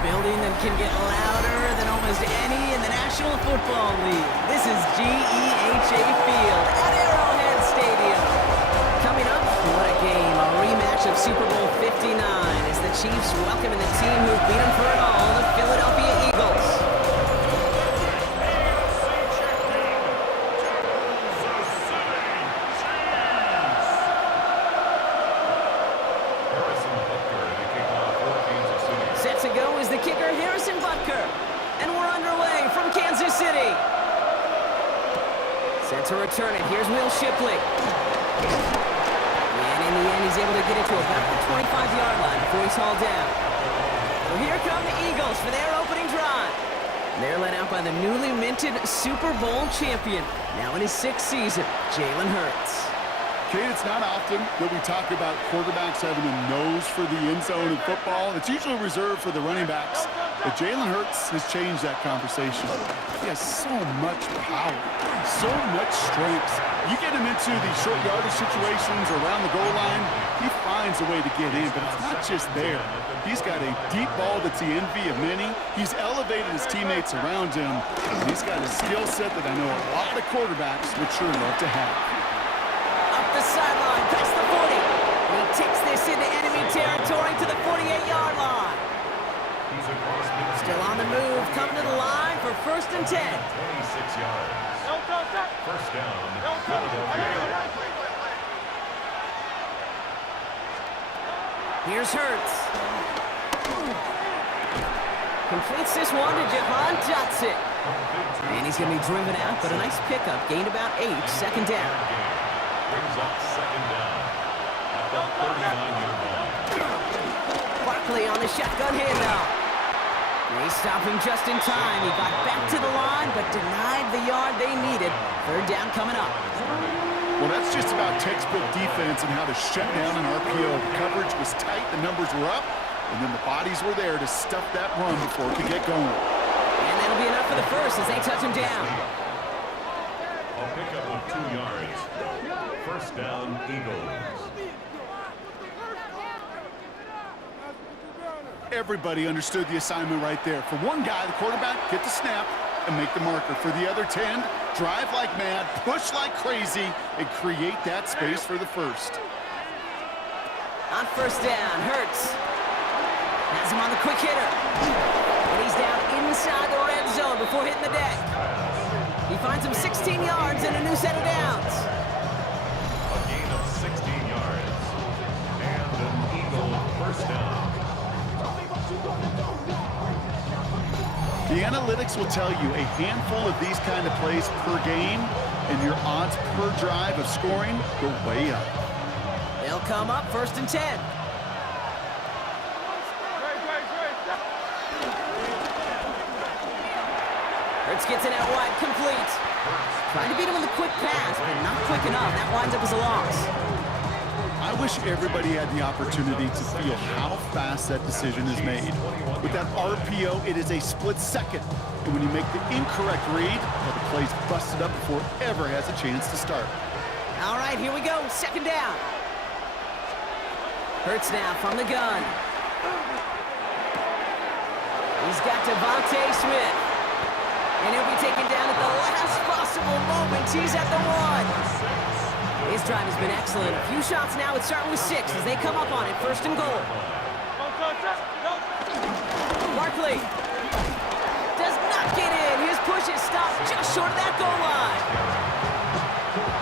building that can get louder than almost any in the National Football League. This is GEHA Field at Arrowhead Stadium. Coming up, what a game, a rematch of Super Bowl 59 as the Chiefs welcoming the team who've beat them for it all, the Philadelphia Eagles. Set to go is the kicker, Harrison Butker. And we're underway from Kansas City. Set to return it. Here's Will Shipley. And in the end, he's able to get it to about the 25-yard line before he's hauled down. So here come the Eagles for their opening drive. They're led out by the newly minted Super Bowl champion, now in his 6th season, Jalen Hurts. Kate, it's not often that we talk about quarterbacks having a nose for the end zone in football. It's usually reserved for the running backs. But Jalen Hurts has changed that conversation. He has so much power, so much strength. You get him into these short yardage situations or around the goal line, he finds a way to get in. But it's not just there. He's got a deep ball that's the envy of many. He's elevated his teammates around him. And he's got a skill set that I know a lot of quarterbacks would sure love to have. The sideline, past the 40. And he takes this into enemy territory to the 48-yard line. Still on the move, coming to the line for 1st and 10. 26 yards. First down, Philadelphia. Here's Hurts. Completes this one to Jahan Dotson. And he's going to be driven out, but a nice pickup. Gained about 8, 2nd down. Brings up 2nd down at the 39-yard line. Barkley on the shotgun handoff. They stop him just in time. He got back to the line, but denied the yard they needed. 3rd down coming up. Well, that's just about textbook defense and how to shut down an RPO. The coverage was tight, the numbers were up, and then the bodies were there to stuff that run before it could get going. And that'll be enough for the first as they touch him down. A pickup of 2 yards. First down, Eagles. Everybody understood the assignment right there. For one guy, the quarterback, get the snap and make the marker. For the other 10, drive like mad, push like crazy, and create that space for the first. On 1st down, Hurts has him on the quick hitter. And he's down inside the red zone before hitting the deck. He finds him 16 yards and a new set of downs. A gain of 16 yards. And an Eagle first down. The analytics will tell you a handful of these kind of plays per game, and your odds per drive of scoring go way up. They'll come up 1st and 10. Hurts gets it out wide, complete. Trying to beat him with a quick pass, but not quick enough. That winds up as a loss. I wish everybody had the opportunity to feel how fast that decision is made. With that RPO, it is a split second. And when you make the incorrect read, well, the play's busted up before it ever has a chance to start. All right, here we go. 2nd down. Hurts now from the gun. He's got Devontae Smith. And he'll be taken down at the last possible moment. He's at the 1. His drive has been excellent. A few shots now. It's starting with 6 as they come up on it. 1st and goal. Barkley does not get in. His push is stopped just short of that goal line.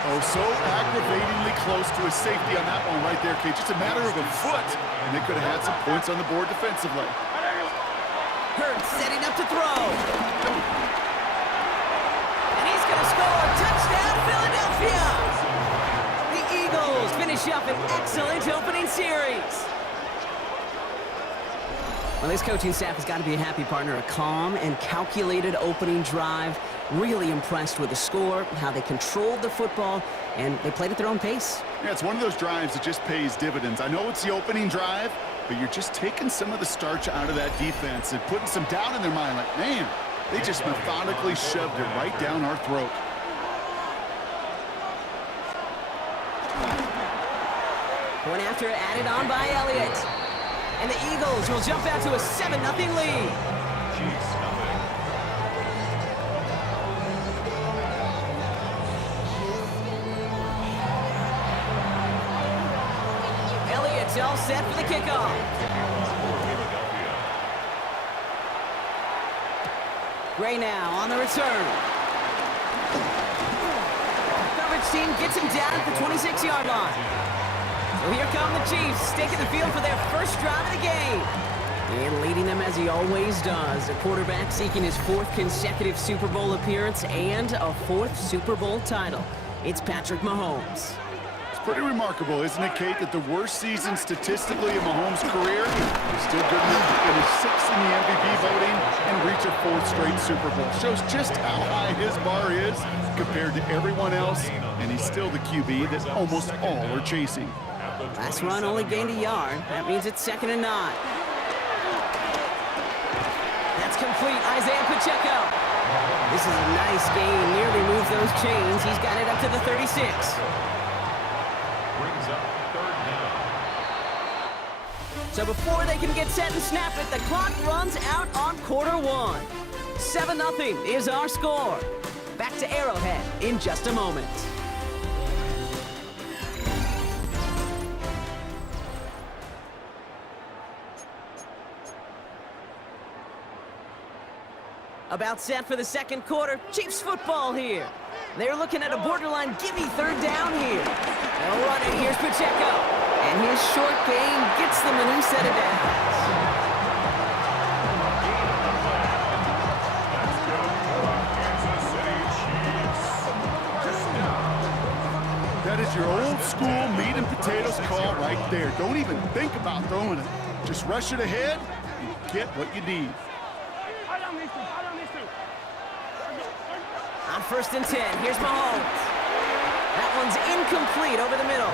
Oh, so aggravatingly close to a safety on that one right there, Kate. Just a matter of a foot, and they could have had some points on the board defensively. Hurts setting up to throw. And he's going to score. Touchdown, Philadelphia! The Eagles finish up an excellent opening series. Well, this coaching staff has got to be a happy partner. A calm and calculated opening drive. Really impressed with the score, how they controlled the football, and they played at their own pace. Yeah, it's one of those drives that just pays dividends. I know it's the opening drive, but you're just taking some of the starch out of that defense and putting some doubt in their mind. Like, man, they just methodically shoved it right down our throat. Point after added on by Elliott. And the Eagles will jump out to a 7-0 lead. Chiefs nothing. Elliott's all set for the kickoff. Gray now on the return. Coverage team gets him down at the 26-yard line. So here come the Chiefs, taking the field for their first drive of the game. And leading them as he always does, a quarterback seeking his 4th consecutive Super Bowl appearance and a 4th Super Bowl title. It's Patrick Mahomes. It's pretty remarkable, isn't it, Kate, that the worst season statistically in Mahomes' career is still good enough to finish 6th in the MVP voting and reach a 4th straight Super Bowl. Shows just how high his bar is compared to everyone else, and he's still the QB that almost all are chasing. Last run only gained a yard. That means it's 2nd and 9. That's complete. Isaiah Pacheco. This is a nice gain. Nearly moves those chains. He's got it up to the 36. Brings up 3rd down. So before they can get set and snap it, the clock runs out on quarter 1. 7-0 is our score. Back to Arrowhead in just a moment. About set for the 2nd quarter. Chiefs football here. They're looking at a borderline gimme 3rd down here. They'll run it. Here's Pacheco. And his short gain gets them a new set of downs. That is your old school meat and potatoes call right there. Don't even think about throwing it. Just rush it ahead and get what you need. On 1st and 10, here's Mahomes. That one's incomplete over the middle.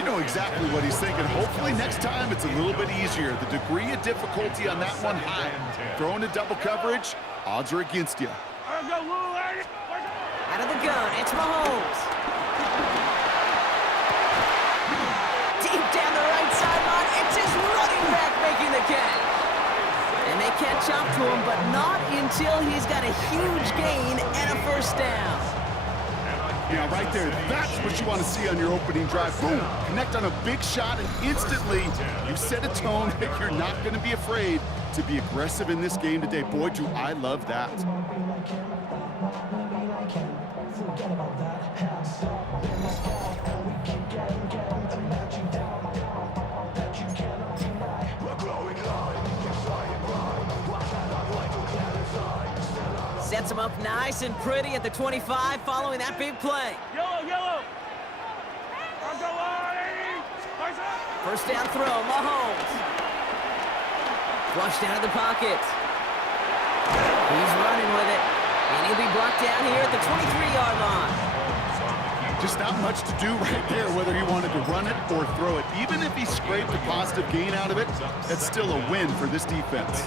You know exactly what he's thinking. Hopefully next time it's a little bit easier. The degree of difficulty on that one high. Throwing a double coverage, odds are against you. Out of the gun, it's Mahomes. Deep down the right sideline, it's his running back making the catch. And they catch up to him, but not until he's got a huge gain and a 1st down. Yeah, right there. That's what you want to see on your opening drive. Boom. Connect on a big shot, and instantly you set a tone that you're not going to be afraid to be aggressive in this game today. Boy, do I love that. Sets him up nice and pretty at the 25 following that big play. Yellow. 1st down throw, Mahomes. Flushed out of the pocket. He's running with it. And he'll be brought down here at the 23-yard line. Just not much to do right there, whether he wanted to run it or throw it. Even if he scraped a positive gain out of it, that's still a win for this defense.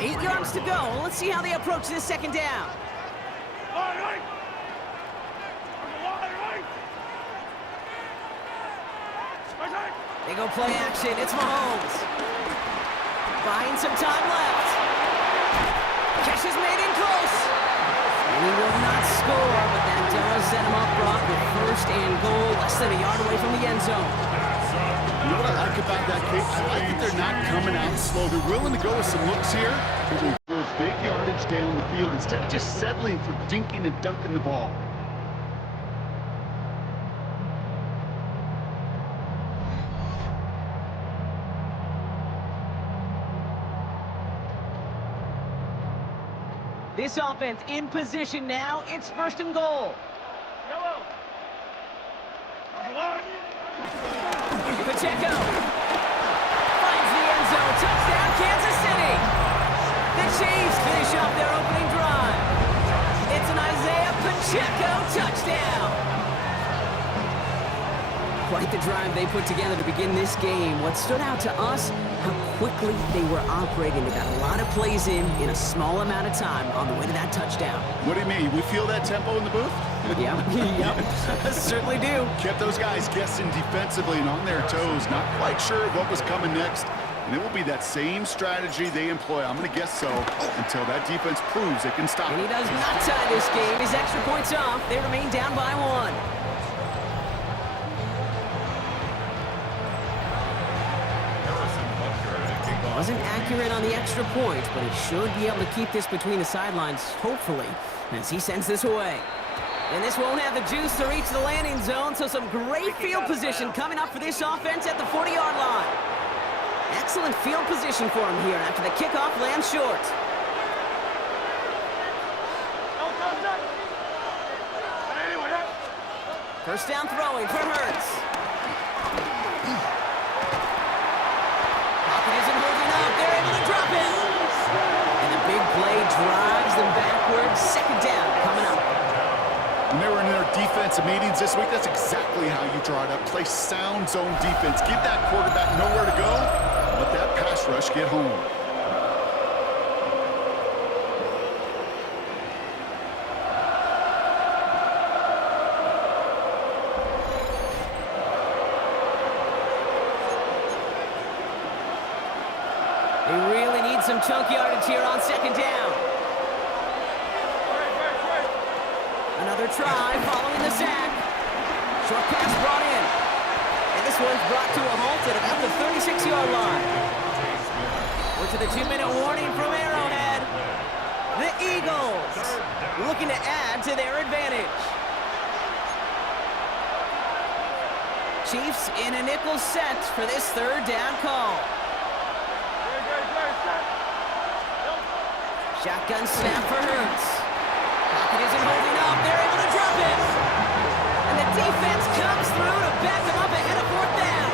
8 yards to go. Let's see how they approach this 2nd down. They go play action. It's Mahomes. Buying some time left. Catch is made in close. And he will not score, but that does set him up, Brock, with 1st and goal, less than a yard away from the end zone. You know what I like about that, Kate? I like that they're not coming out slow. They're willing to go with some looks here. They're going to go big yardage down the field instead of just settling for dinking and dunking the ball. This offense in position now. It's 1st and goal. Pacheco finds the end zone. Touchdown, Kansas City. The Chiefs finish off their opening drive. It's an Isaiah Pacheco touchdown. Quite the drive they put together to begin this game. What stood out to us, how quickly they were operating. They got a lot of plays in a small amount of time on the way to that touchdown. What do you mean? We feel that tempo in the booth? Yep, yep, certainly do. Kept those guys guessing defensively and on their toes, not quite sure what was coming next. And it will be that same strategy they employ, I'm going to guess so, until that defense proves it can stop. And he does not tie this game. His extra points off. They remain down by 1. Wasn't accurate on the extra point, but he should be able to keep this between the sidelines, hopefully, as he sends this away. And this won't have the juice to reach the landing zone, so some great field position coming up for this offense at the 40-yard line. Excellent field position for him here after the kickoff lands short. First down throwing for Hurts. Pocket isn't holding up. They're able to drop it. And the big play drives them backwards. Second down coming up. When they were in their defensive meetings this week, that's exactly how you draw it up. Play sound zone defense. Give that quarterback nowhere to go. Let that pass rush get home. They really need some chunk yardage here on second down. Another try following the sack. Short pass brought in. And this one's brought to a halt at about the 36-yard line. We're to the 2-minute warning from Arrowhead. The Eagles looking to add to their advantage. Chiefs in a nickel set for this third down call. Shotgun snap for Hurts. Pocket isn't holding up. They're able to drop it. And the defense comes through to back them up ahead of fourth down.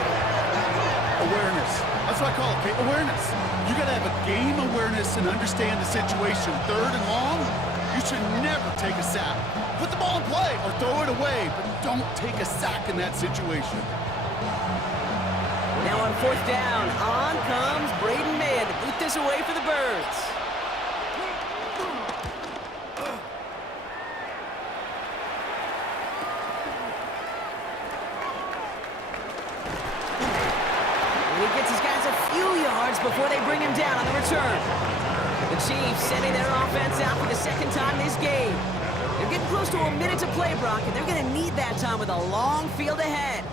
Awareness. That's what I call it, Kate. Awareness. You got to have a game awareness and understand the situation. Third and long, you should never take a sack. Put the ball in play or throw it away, but don't take a sack in that situation. Now on fourth down, on comes Braden Mann to boot this away for the Birds. Before they bring him down on the return. The Chiefs sending their offense out for the second time this game. They're getting close to a minute to play, Brock, and they're going to need that time with a long field ahead.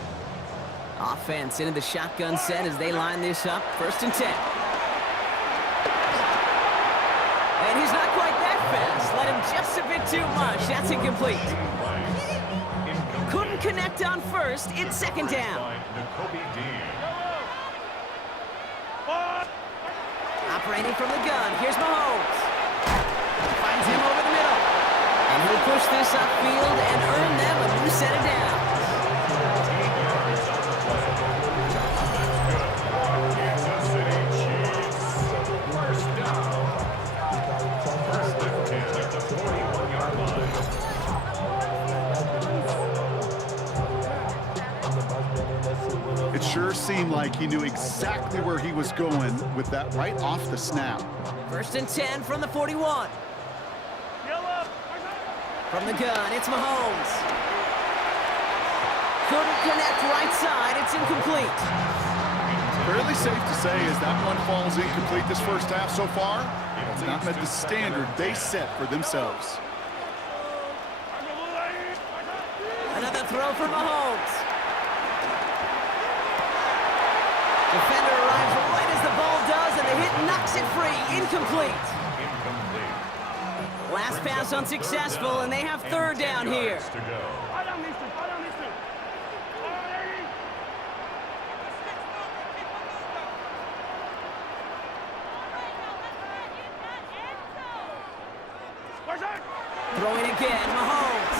Offense into the shotgun set as they line this up. First and 10. And he's not quite that fast. Let him just a bit too much. That's incomplete. Couldn't connect on first. It's second down. Operating from the gun, here's Mahomes. Finds him over the middle. And he'll push this upfield and earn them a new set of downs. It sure seemed like he knew exactly where he was going with that right off the snap. First and 10 from the 41. From the gun, it's Mahomes. Couldn't connect right side. It's incomplete. Fairly safe to say as that one falls incomplete this first half so far, it's not met the standard they set for themselves. Another throw for Mahomes. Defender arrives right as the ball does, and the hit knocks it free. Incomplete. Last pass unsuccessful, and they have third down here. Throwing again, Mahomes.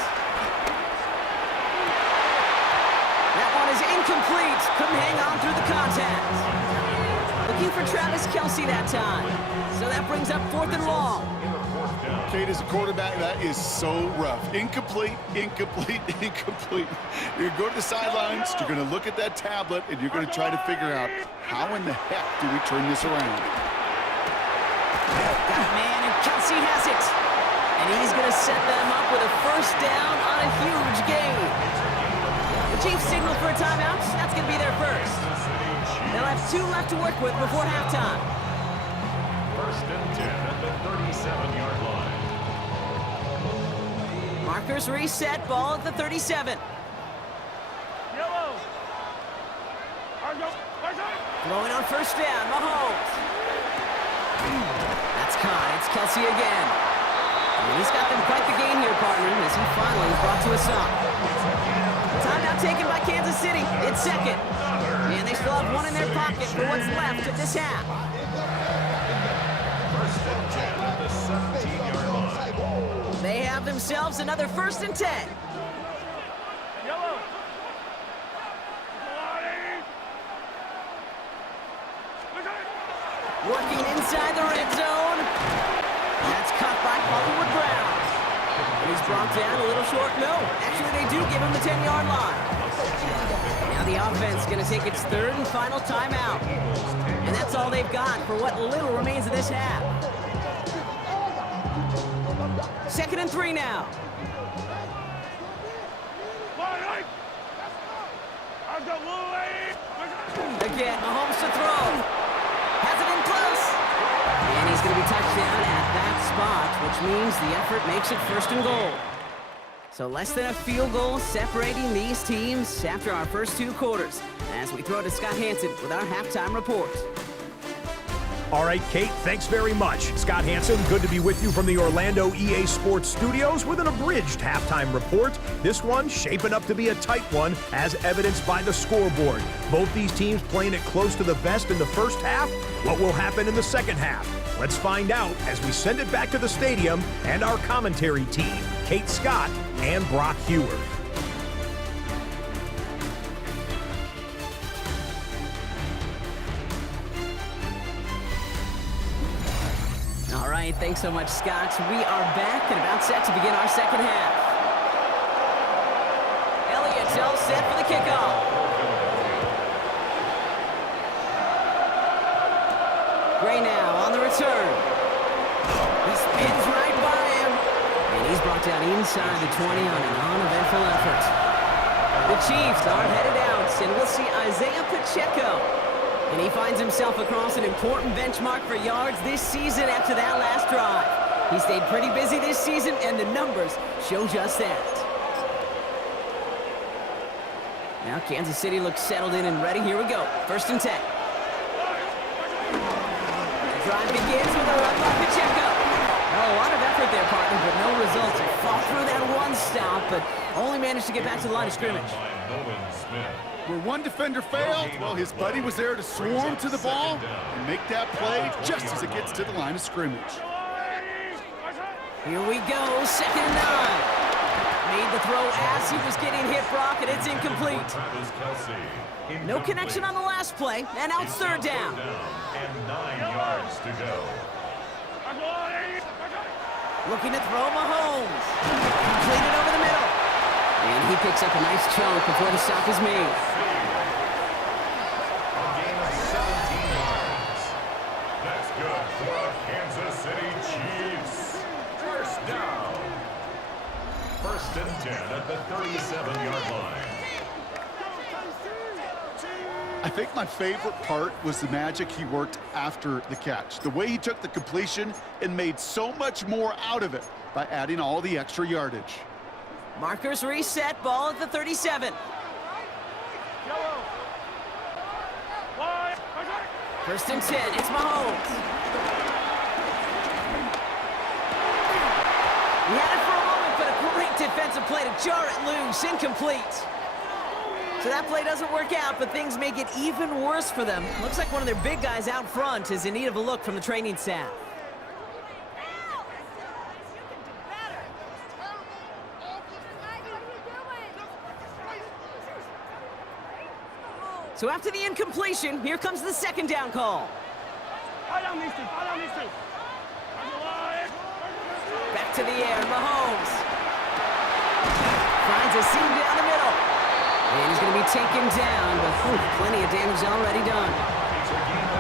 That one is incomplete. Couldn't hang on through the contact. Looking for Travis Kelce that time. So that brings up fourth and long. down. Kate, as a quarterback, that is so rough. Incomplete, incomplete, incomplete. You're going to go to the sidelines, you're going to look at that tablet, and you're going to try to figure out how in the heck do we turn this around. Got a man, and Kelsey has it. And he's going to set them up with a first down on a huge gain. The Chiefs signal for a timeout. That's going to be their first. They'll have 2 left to work with before halftime. First and 10 at the 37-yard line. Markers reset, ball at the 37. Throwing on first down, Mahomes. That's caught, it's Kelsey again. And he's got them quite the gain here, partner, as he finally is brought to a stop. Timeout taken by Kansas City. It's second. And they still have 1 in their pocket for what's left of this half. First and 10 at the 17-yard line. They have themselves another first and 10. Working inside the red zone. That's caught by Hollywood Brown. And he's brought down a little short. No, actually they do give him the 10-yard line. Now the offense going to take its 3rd and final timeout. And that's all they've got for what little remains of this half. 2nd and 3 now. Again, Mahomes to throw. Has it in close. And he's going to be touched down at that spot, which means the effort makes it 1st and goal. So less than a field goal separating these teams after our first 2 quarters. As we throw to Scott Hansen with our halftime report. All right, Kate, thanks very much. Scott Hansen, good to be with you from the Orlando EA Sports Studios with an abridged halftime report. This one shaping up to be a tight one, as evidenced by the scoreboard. Both these teams playing it close to the vest in the first half. What will happen in the second half? Let's find out as we send it back to the stadium and our commentary team, Kate Scott and Brock Hewer. All right, thanks so much, Scott. We are back and about set to begin our second half. Elliott's all set for the kickoff. Gray now on the return. He spins right by him. And he's brought down inside the 20 on an uneventful effort. The Chiefs are headed out, and we'll see Isaiah Pacheco. And he finds himself across an important benchmark for yards this season after that last drive. He stayed pretty busy this season, and the numbers show just that. Now Kansas City looks settled in and ready. Here we go. 1st and 10. The drive begins with a run by Pacheco. A lot of effort there, partner, but no results. He fought through that one stop, but only managed to get back to the line of scrimmage. Where one defender failed, well, his buddy was there to swarm to the ball and make that play just as it gets to the line of scrimmage. Here we go, 2nd and 9. Made the throw as he was getting hit, Brock, and it's incomplete. No connection on the last play, and now it's 3rd down. And 9 yards to go. Looking to throw Mahomes. Completed over the middle. And he picks up a nice chunk before the stop is made. A gain of 17 yards. That's good for the Kansas City Chiefs. First down. 1st and 10 at the 37-yard line. I think my favorite part was the magic he worked after the catch. The way he took the completion and made so much more out of it by adding all the extra yardage. Markers reset, ball at the 37. 1st and 10, it's Mahomes. He had it for a moment, but a great defensive play to jar it loose, incomplete. So that play doesn't work out, but things make it even worse for them. Looks like one of their big guys out front is in need of a look from the training staff. So after the incompletion, here comes the 2nd down call. to the air. Mahomes finds a seam down the middle. And he's going to be taken down, but plenty of damage already done.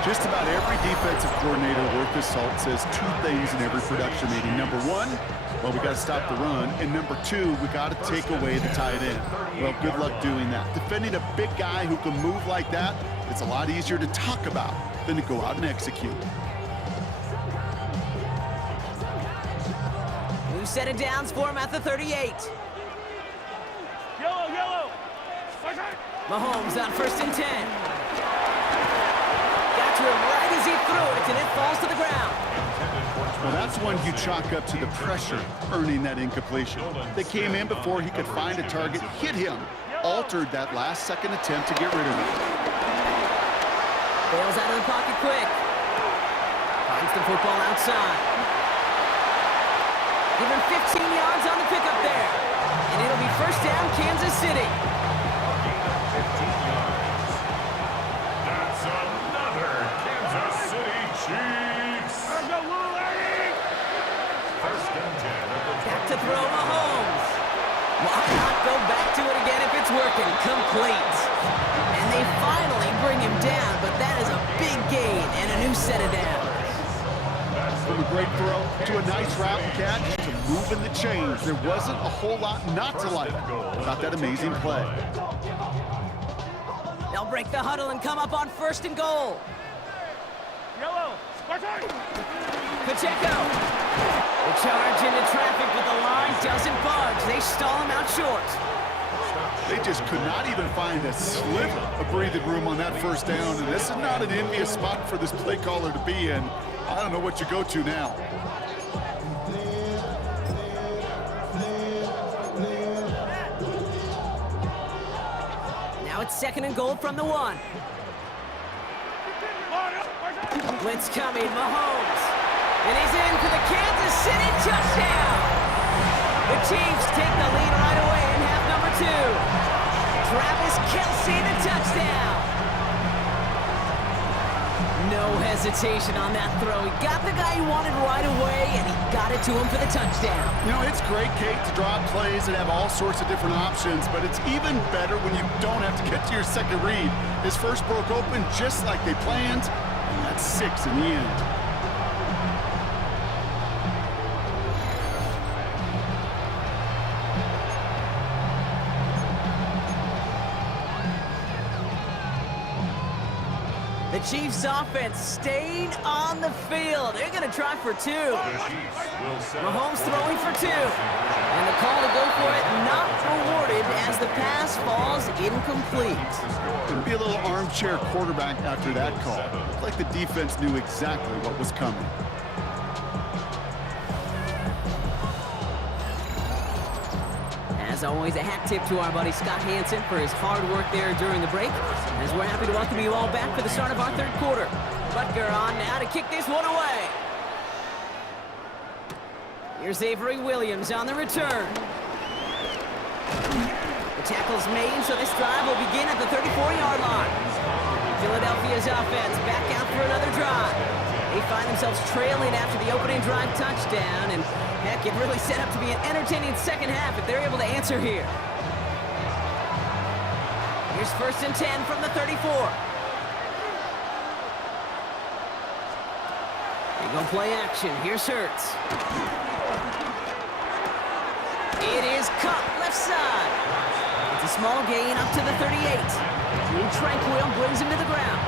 Just about every defensive coordinator worth his salt says two things in every production meeting. Number one, well, we got to stop the run. And number two, we got to take away the tight end. Well, good luck doing that. Defending a big guy who can move like that, it's a lot easier to talk about than to go out and execute. New set of downs for him at the 38. Yellow. Mahomes on 1st and 10. Got to him right as he threw it, and it falls to the ground. Well, that's one you chalk up to the pressure earning that incompletion. They came in before he could find a target, hit him, altered that last-second attempt to get rid of it. Bails out of the pocket quick. Finds the football outside. Give him 15 yards on the pickup there. And it'll be 1st down, Kansas City. That's another Kansas City Chiefs. 1st and 10 at the Back to throw Mahomes. Why not go back to it again if it's working? Complete. And they finally bring him down, but that is a big gain and a new set of downs. From a great throw to a nice route and catch to moving the chains. There wasn't a whole lot not to like about that amazing play. They'll break the huddle and come up on 1st and goal. Yellow. Pacheco. They charge into traffic, but the line doesn't budge. They stall him out short. They just could not even find a sliver of breathing room on that 1st down, and this is not an envious spot for this play caller to be in. I don't know what you go to now. Now it's 2nd and goal from the 1. Blitz coming, Mahomes. And he's in for the Kansas City touchdown. The Chiefs take the lead right away in half number 2. Travis Kelce, the touchdown. No hesitation on that throw. He got the guy he wanted right away, and he got it to him for the touchdown. You know, it's great, Kate, to draw plays and have all sorts of different options, but it's even better when you don't have to get to your second read. His first broke open just like they planned, and that's 6 in the end. The Chiefs offense staying on the field. They're going to try for 2. Mahomes throwing for 2. And the call to go for it not rewarded as the pass falls incomplete. It'd be a little armchair quarterback after that call. Looked like the defense knew exactly what was coming. As always, a hat tip to our buddy Scott Hansen for his hard work there during the break, as we're happy to welcome you all back for the start of our 3rd quarter. Butker on now to kick this one away. Here's Avery Williams on the return. The tackle's made, so this drive will begin at the 34-yard line. Philadelphia's offense back out for another drive. They find themselves trailing after the opening drive touchdown, and heck, it really set up to be an entertaining second half if they're able to answer here. Here's 1st and 10 from the 34. They go play action. Here's Hurts. It is cut left side. It's a small gain up to the 38. Drew Tranquil brings him to the ground.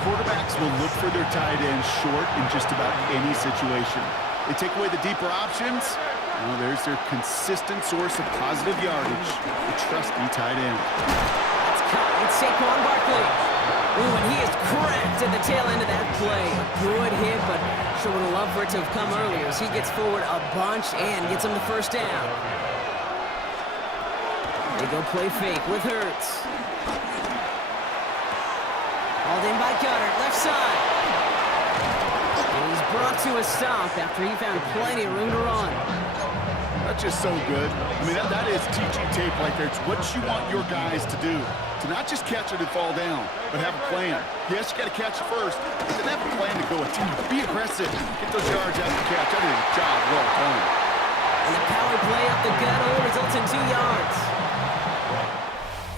Quarterbacks will look for their tight end short in just about any situation. They take away the deeper options. Well, there's their consistent source of positive yardage, the trusty tight end. It's cut with Saquon Barkley. Ooh, and he is cracked at the tail end of that play. A good hit, but sure would have loved for it to have come earlier as he gets forward a bunch and gets him the 1st down. They go play fake with Hurts. Hauled in by Cutter, left side. And he's brought to a stop after he found plenty of room to run. That's just so good. I mean, that is teaching tape right there. It's what you want your guys to do. To not just catch it and fall down, but have a plan. Yes, you got to catch it first, but then have a plan to go attack. Be aggressive. Get those yards after the catch. That is a job well done. And the power play up the gut hole results in 2 yards.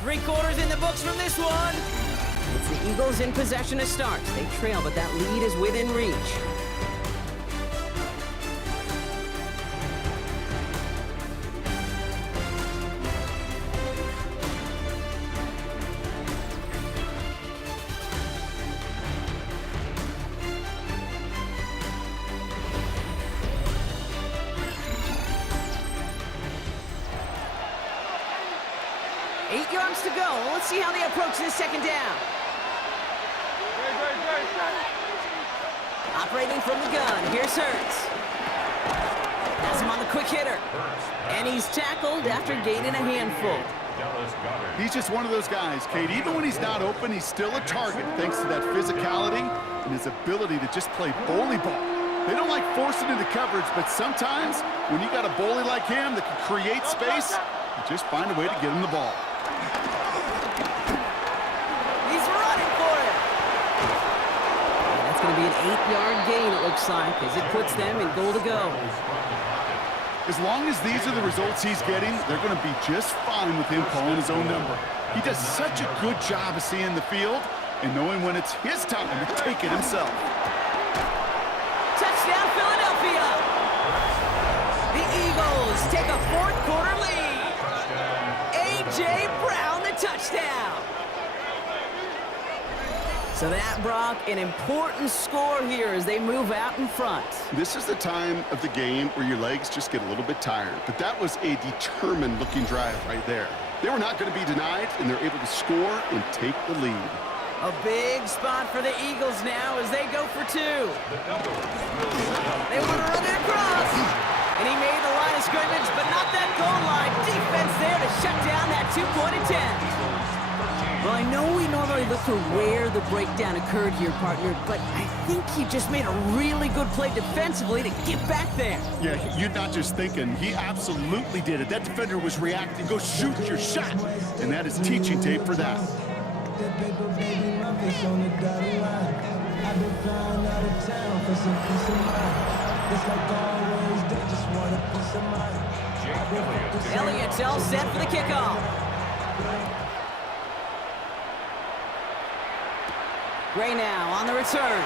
3 quarters in the books from this one. It's the Eagles in possession to start. They trail, but that lead is within reach. To go. Let's see how they approach this second down. Operating from the gun. Here's Hurts. That's him on the quick hitter. And he's tackled after gaining a handful. He's just one of those guys, Kate. Even when he's not open, he's still a target thanks to that physicality and his ability to just play bully ball. They don't like forcing into coverage, but sometimes when you got a bully like him that can create space, you just find a way to get him the ball. Going to be an 8-yard gain, it looks like, as it puts them in goal to go. As long as these are the results he's getting, they're going to be just fine with him calling his own number. He does such a good job of seeing the field and knowing when it's his time to take it himself. Touchdown, Philadelphia! The Eagles take a 4th quarter lead. A.J. Brown, the touchdown. So that, Brock, an important score here as they move out in front. This is the time of the game where your legs just get a little bit tired. But that was a determined-looking drive right there. They were not going to be denied, and they're able to score and take the lead. A big spot for the Eagles now as they go for 2. They want to run it across. And he made the line of scrimmage, but not that goal line. Defense there to shut down that 2-point attempt. Well, I know we normally look for where the breakdown occurred here, partner, but I think he just made a really good play defensively to get back there. Yeah, you're not just thinking. He absolutely did it. That defender was reacting. Go shoot your shot. And that is teaching tape for that. Elliott's all set for the kickoff. Gray now on the return.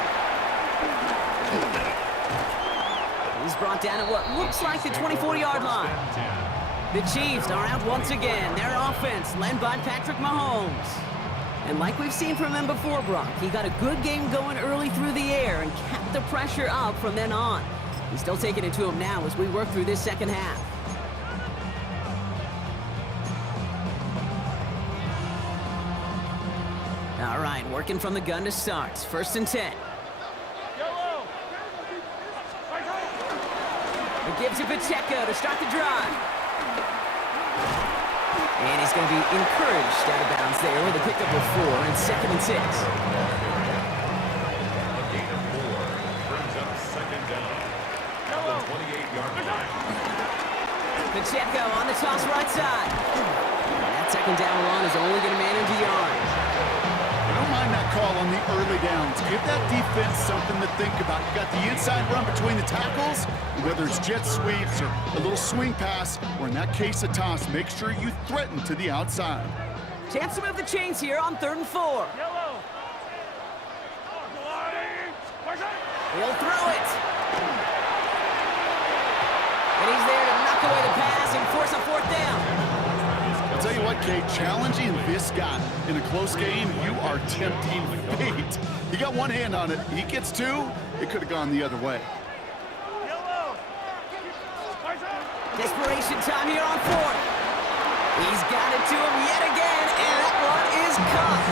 He's brought down at what looks like the 24-yard line. The Chiefs are out once again. Their offense led by Patrick Mahomes. And like we've seen from him before, Brock, he got a good game going early through the air and kept the pressure up from then on. He's still taking it to him now as we work through this second half. All right, working from the gun to start. 1st and 10. It gives to Pacheco to start the drive. And he's going to be encouraged out of bounds there with a pickup of 4 and 2nd and 6. A gain of 4 brings up 2nd down. At the 28-yard line. Pacheco on the toss right side. That 2nd down run is only going to manage a yard. I don't mind that call on the early downs. Give that defense something to think about. You got the inside run between the tackles, whether it's jet sweeps or a little swing pass, or in that case a toss, make sure you threaten to the outside. Chance to move the chains here on 3rd and 4. He'll throw it. And he's there to knock away the pass and force a 4th down. I'll tell you what, Kate, challenging this guy in a close game, you are tempting fate. He got one hand on it. He gets 2, it could have gone the other way. Desperation time here on 4th. He's got it to him yet again, and that one is caught.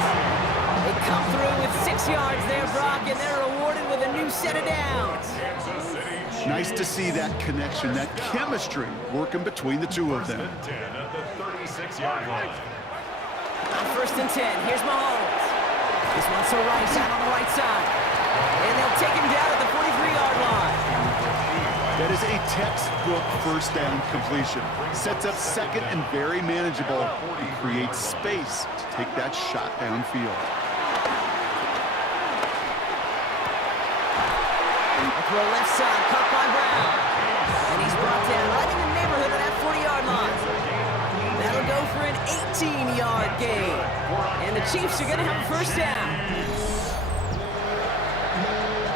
They come through with 6 yards there, Brock, and they're rewarded with a new set of downs. Nice to see that connection, that chemistry working between the two of them. 10 at the 36-yard line. On 1st and 10, here's Mahomes. This one's to Rice out on the right side. And they'll take him down at the 43-yard line. That is a textbook first down completion. Sets up second and very manageable and creates space to take that shot downfield. A throw left side, caught by Brown. And he's brought down right in the neighborhood of that 40-yard line. That'll go for an 18-yard gain. And the Chiefs are going to have a first down.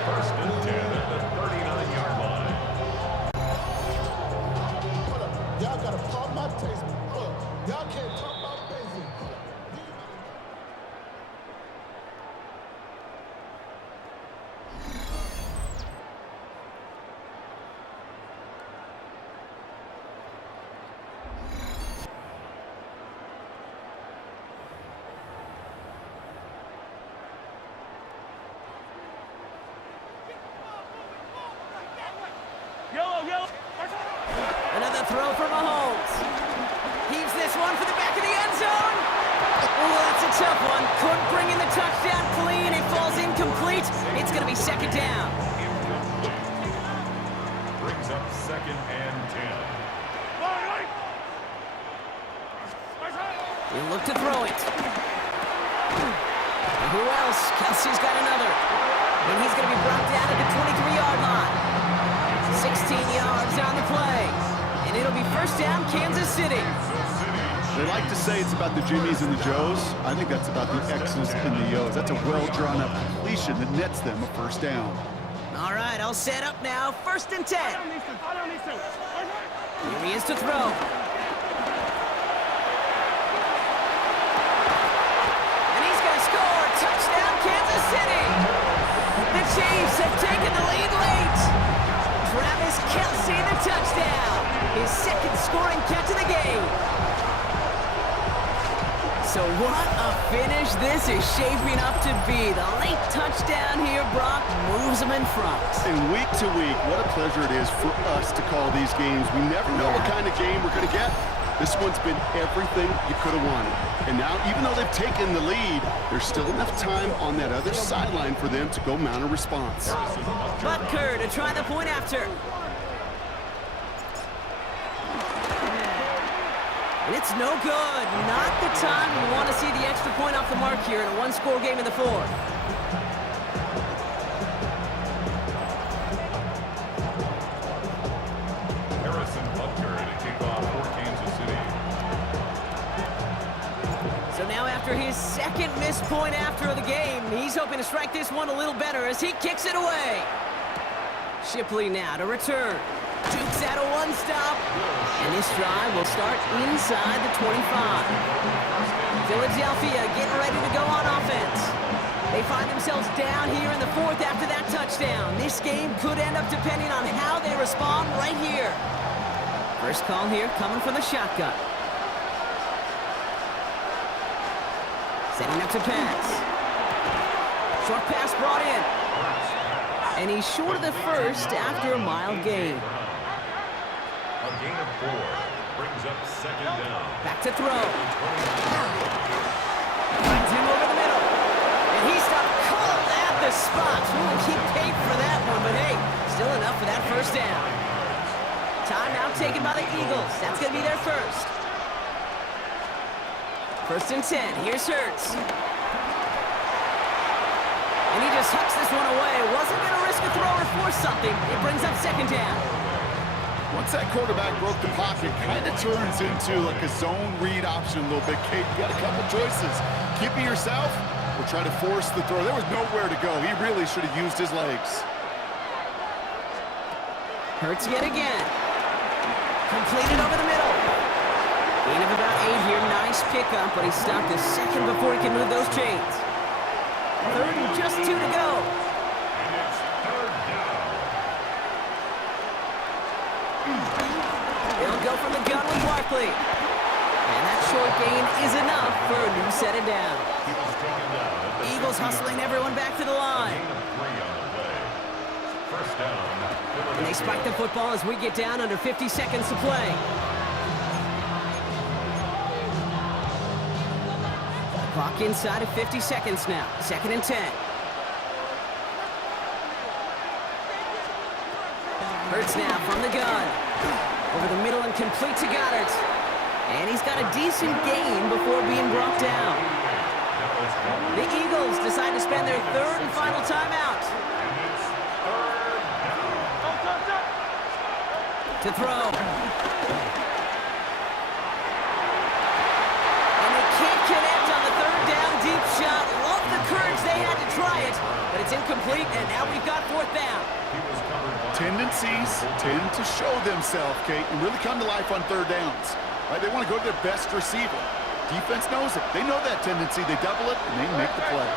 First and 10 at the 39-yard line. Y'all gotta pop my taste. Look, y'all can't talk about basic. Yellow. Another throw from Mahomes. Heaves this one for the back of the end zone. Oh, that's a tough one. Couldn't bring in the touchdown clean. It falls incomplete. It's going to be second down. Brings up second and 10. He'll look to throw it. And who else? Kelsey's got another. And he's going to be brought down at the 23-yard line. 16 yards on the play. And it'll be first down, Kansas City. They like to say it's about the Jimmies and the Joes. I think that's about the X's and the O's. That's a well-drawn-up completion that nets them a first down. All right, all set up now. First and 10. Here he is to throw. And he's going to score. Touchdown, Kansas City. The Chiefs have taken the lead late. Travis Kelce, the touchdown. His second scoring catch of the game. So what a finish this is shaping up to be. The late touchdown here, Brock, moves them in front. And week to week, what a pleasure it is for us to call these games. We never know what kind of game we're going to get. This one's been everything you could have wanted. And now, even though they've taken the lead, there's still enough time on that other sideline for them to go mount a response. Butker to try the point after. And it's no good. Not the time we want to see the extra point off the mark here in a one-score game in the fourth. Harrison Butker to kick off for Kansas City. So now after his second missed point after the game, he's hoping to strike this one a little better as he kicks it away. Shipley now to return. Jukes out a one-stop. And this drive will start inside the 25. Philadelphia getting ready to go on offense. They find themselves down here in the fourth after that touchdown. This game could end up depending on how they respond right here. First call here coming from the shotgun. Setting up to pass. Short pass brought in. And he's short of the first after a mild gain. A gain of 4 brings up second down. Back to throw. Finds him over the middle. And he stopped cold at the spot. Ooh, he paid for that one, but hey, still enough for that first down. Timeout taken by the Eagles. That's going to be their first. First and 10. Here's Hurts. And he just hucks this one away. Wasn't going to risk a throw or force something. It brings up second down. Once that quarterback broke the pocket, kind of turns into like a zone read option a little bit. Kate, you got a couple choices. Keep it yourself or try to force the throw. There was nowhere to go. He really should have used his legs. Hurts yet again. Completed over the middle. Gain of about 8 here. Nice pickup, but he stopped a second before he can move those chains. Third and just 2 to go. And it's third down. They'll go from the gun with Barkley. And that short gain is enough for a new set of down. He was taken down at the Eagles hustling everyone back to the line. gain of 3 on the play. First down. And they spike the football as we get down under 50 seconds to play. Clock inside of 50 seconds now. Second and 10. Hurts now from the gun. Over the middle and complete to Goddard. And he's got a decent gain before being brought down. The Eagles decide to spend their third and final timeout. To throw. And they can't connect on the third down deep shot. Love the courage they had to try it, but it's incomplete, and now we've got fourth down. Tendencies tend to show themselves, Kate, and really come to life on third downs. Right? They want to go to their best receiver. Defense knows it. They know that tendency. They double it, and they make the play.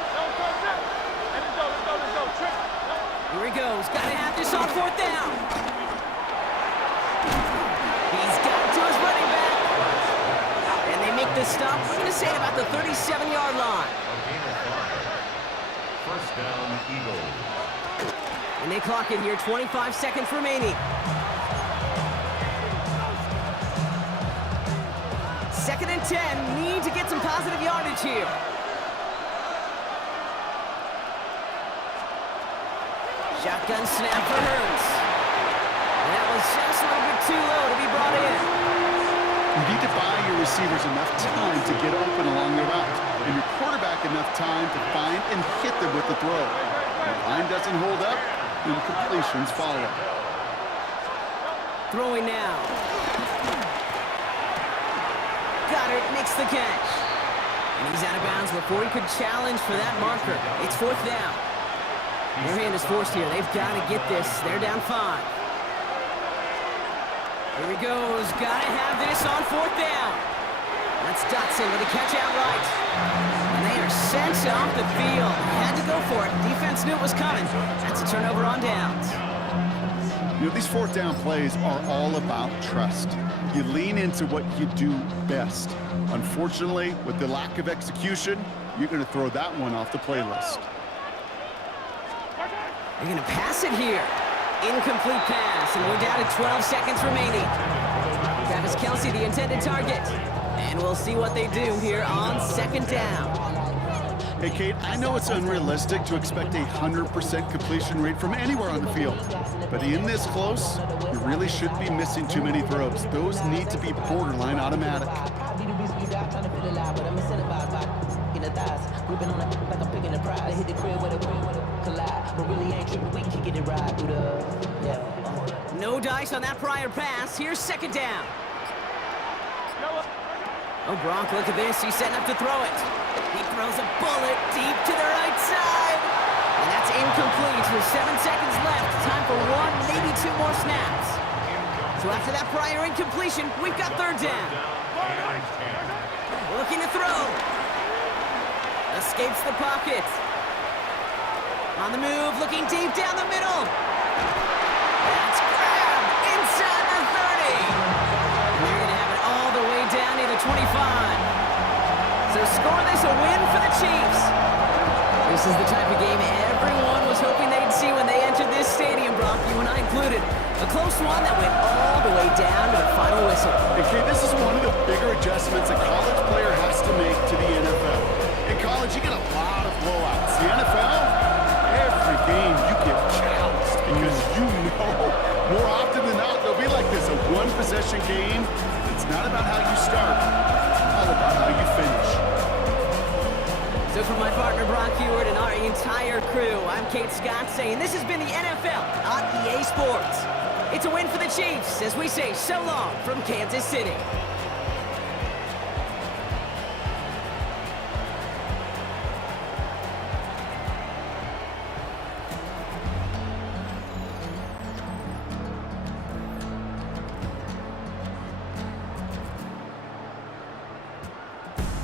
Here he goes. Got to have this on fourth down. He's got it to his running back. And they make the stop. We're going to say about the 37-yard line. First down, Eagles. And they clock it here. 25 seconds remaining. Second and 10. Need to get some positive yardage here. Shotgun snap for Hurts. That was just a little bit too low to be brought in. You need to buy your receivers enough time to get open along the route, and your quarterback enough time to find and hit them with the throw. When the line doesn't hold up, incompletions follow. Throwing now. Goddard makes the catch. And he's out of bounds before he could challenge for that marker. It's fourth down. Their hand is forced here. They've got to get this. They're down 5. Here he goes. Got to have this on fourth down. That's Dotson with a catch outright. And they are sent off the field. Had to go for it. Defense knew it was coming. That's a turnover on downs. You know, these fourth down plays are all about trust. You lean into what you do best. Unfortunately, with the lack of execution, you're going to throw that one off the playlist. They're going to pass it here. Incomplete pass, and we're down to 12 seconds remaining. Travis Kelce, the intended target. And we'll see what they do here on second down. Hey, Kate, I know it's unrealistic to expect a 100% completion rate from anywhere on the field. But in this close, you really shouldn't be missing too many throws. Those need to be borderline automatic. No dice on that prior pass. Here's second down. Oh, Gronk, look at this. He's setting up to throw it. He throws a bullet deep to the right side. And that's incomplete with 7 seconds left. Time for 1, maybe 2 more snaps. So after that prior incompletion, we've got third down. Looking to throw. Escapes the pocket. On the move, looking deep down the middle. That's grabbed inside the 30. And they're going to have it all the way down to the 25. So score this a win for the Chiefs. This is the type of game everyone was hoping they'd see when they entered this stadium, Brock, you and I included. A close one that went all the way down to the final whistle. Okay, this is one of the bigger adjustments a college player has to make to the NFL. In college, you get a lot of blowouts. The NFL, every game you get trounced because you know more often than not they'll be like this, a one-possession game. It's not about how you start. It's all about how you finish. So for my partner, Brock Hewitt, and our entire crew, I'm Kate Scott saying this has been the NFL on EA Sports. It's a win for the Chiefs as we say so long from Kansas City.